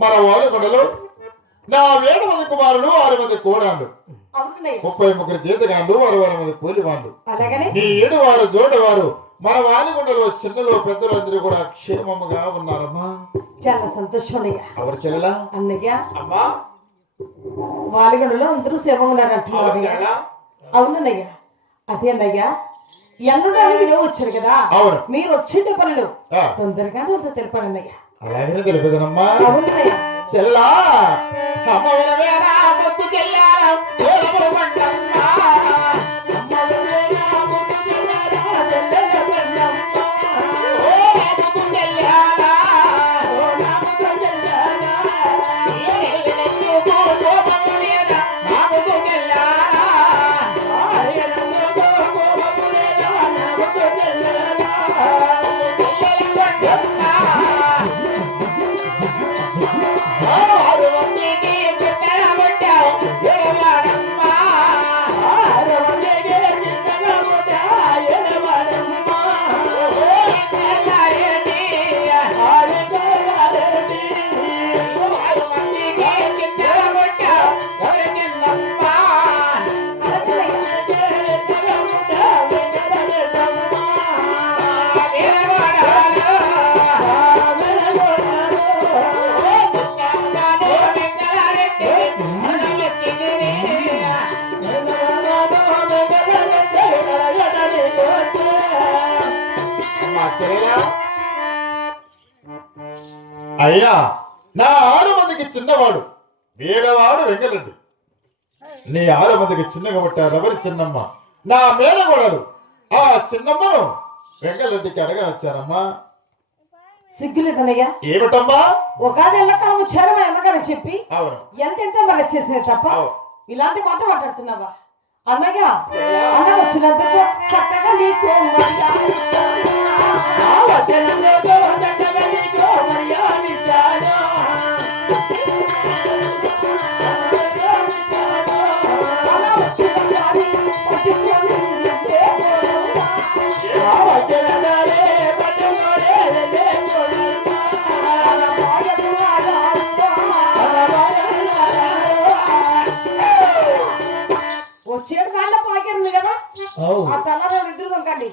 మన వాయుకొండలో నా 7 మంది కుమారులు 6 మంది కోడాళ్ళు 33 జీతగాళ్ళు 60 మంది కూలివాళ్ళు నీ 7 వారు జోడవారు మన వాలికొండలో చిన్నలో పెద్దలు అందరూ కూడా క్షేమముగా ఉన్నారమ్మా. చాలా సంతోషం అన్నయ్య. ఎవరు చెల్లెలా అన్నయ్య అమ్మా వాలిగొండలో అందరూ సేవ ఉన్నారంటున్నారు. అవునన్నయ్య. అదే అన్నయ్య ఎన్నడానికి నువ్వు వచ్చారు కదా, మీరు వచ్చే పనులు తొందరగా తెలిపానన్నయ్య. అలాగే తెలిపదనమ్మా. అవునన్నయ్య. చెల్లా అయ్యా నా 6 మందికి చిన్నవాడు వీరవాడు వెంకటరెడ్డి. నీ 6 మందికి చిన్నగా పుట్టారు ఎవరి చిన్నమ్మ నా మేనగోడలు. ఆ చిన్నమ్మను వెంకటరెడ్డికి అడగా వచ్చారమ్మా. సిగ్గులేదన్నయ్య. ఏమిటమ్మా ఉగాది వెళ్ళక వచ్చారు మా అమ్మగారు చెప్పి అవును ఎంతెంత మనకు చేసినది తప్ప ఇలాంటి మాట మాట్లాడుతున్నావా అన్నయ్య? అన్న వచ్చినందుకు చక్కగా నీకు వచ్చేది వాళ్ళ పాకేరుంది కదా, ఆ తల్లారు ఇద్దరు దొరకండి.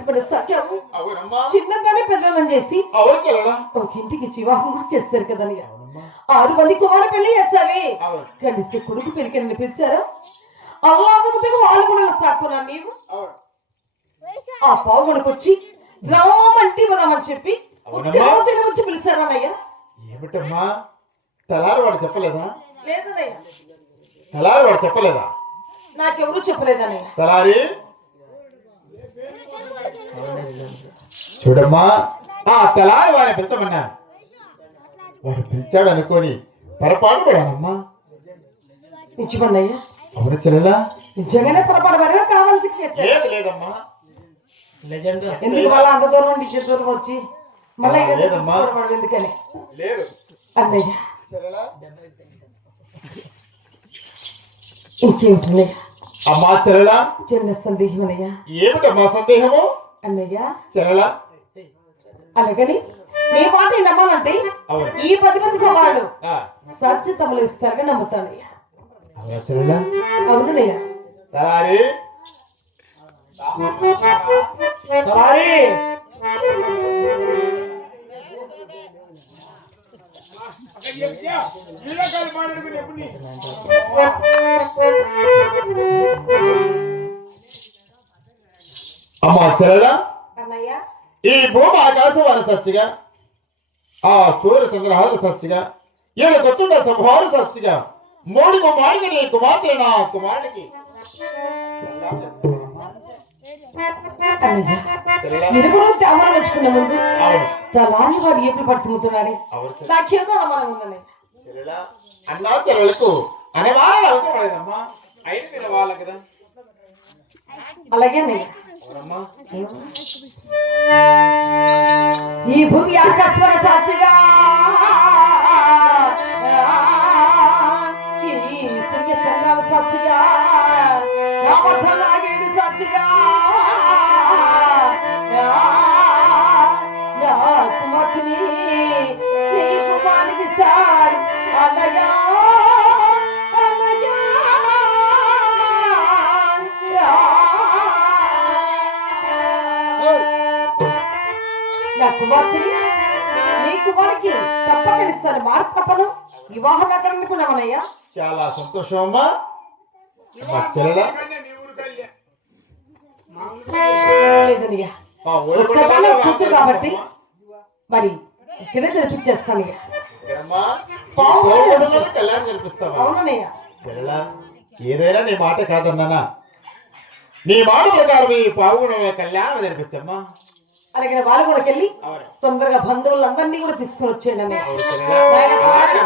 ఎలాంటి పని సాధ్యము అవునమ్మా చిన్నగానే పెద్దలను చేసి అవును చెల్లెలా ఒక ఇంటికి వివాహం కూడా చేస్తారు కదనయ్య అవునమ్మా 6 మంది కుమారు పెళ్లి చేస్తావే అవును కలిసి కొడుకు పెరిగిన పిలిచారా అల్లాహముతో వాళ్ళు కూడా సాకున్నా నీవు అవును ఆ పావుగొనకు వచ్చి రామంటి వరమని చెప్పి అవునమ్మా. ఉత్తరం వచ్చి పిలిచారన్నయ్య ఏమిటమ్మా తలారు వాడు చెప్పలేదా లేదన్నయ్య తలారు వాడు చెప్పలేదా నాకెవరూ చెప్పలేదన్నయ్య తలారి చూడమ్మా ఆ తలారి వాడిని పిలిచమన్నాను వాడు పిలిచాడు అనుకోని పొరపాటు పడానమ్మా నిజమన్నయ్య అవును చెల్లెలా నిజంగానే పొరపాటు పడినా కావాల్సి చేశారు లేదు లేదమ్మా ఎందుకు మళ్ళీ అంత దూరం నుండి ఇంత దూరం వచ్చి మళ్ళీ ఇలా లేదమ్మా. తీసుకోవడం ఎందుకని లేదు అన్నయ్య చెల్లెలా ఇంకేమిటన్నయ్య అమ్మా చెల్లెలా చిన్న సందేహం అన్నయ్య ఏమిటమ్మా సందేహము అన్నయ్య చెల్లెలా అలాగని నీ మాట నమ్మాలంటే అవును ఈ 10 మంది సవాళ్ళు ఆ, సత్యతములు ఇస్తారని నమ్ముతానయ్య అవునా చెల్లెలా అవునయ్య తలారి తలారి అమ్మా చెల్లెలా అన్నయ్య ఈ భూమి ఆకాశవాణి సచ్చిగా ఆ సూర్య చంద్రహార సచ్చిగా ఈయన కొత్తుండ సంహార సచ్చిగా మూడు కుమారుడికి నీ కుమార్తె నా కుమారుడికి అన్నయ్య చెల్లెలా ఇది కూడా త్యాగం వచ్చుకున్న ముందు అవును తలాని వాడు ఏపీ పట్టుకుతున్నాడు అవును చెల్లెలా. నాకేదో అనుమానం ఉందన్నయ్య చెల్లెలా అన్నా చెల్లెలకు అనేవాళ్ళు అవసరం లేదమ్మా అయిన పిలవాలి కదా అలాగే అన్నయ్య అవునమ్మా ఈ భూమి ఆకాశవాణ సాక్షిగా ఈ సూర్య చంద్రాల సాక్షిగా నాగేడు సాక్షిగా నా కుమార్తెని నీ కుమారునికి ఇస్తాడు అన్నయ్య నా కుమార్తెని నీ కుమారికి తప్పక ఇస్తాను మాట తప్పను వివాహం ఎక్కడ అనుకున్నామన్నయ్యా చాలా సంతోషం అమ్మా అమ్మా చెల్లెలా లేదన్నయ్యా మా ఊరు ఒక్కదాన్నే కూతురు కాబట్టి మరి ఇక్కడే జరిపించేస్తాను ఇక ఏమ్మా, ఈ కోవూరులో కళ్యాణం జరిపిస్తావా అవునన్నయ్య చెల్లెలా ఏదైనా నీ మాట కాదన్నానా నీ మాట ప్రకారం ఈ పావుగుణ కళ్యాణం జరిపించమ్మా అలాగే వాళ్ళు కూడా వెళ్ళి అవును తొందరగా బంధువులందరినీ కూడా తీసుకొని వచ్చేయండి అన్నయ్య అవును చెల్లెలా. అలాగే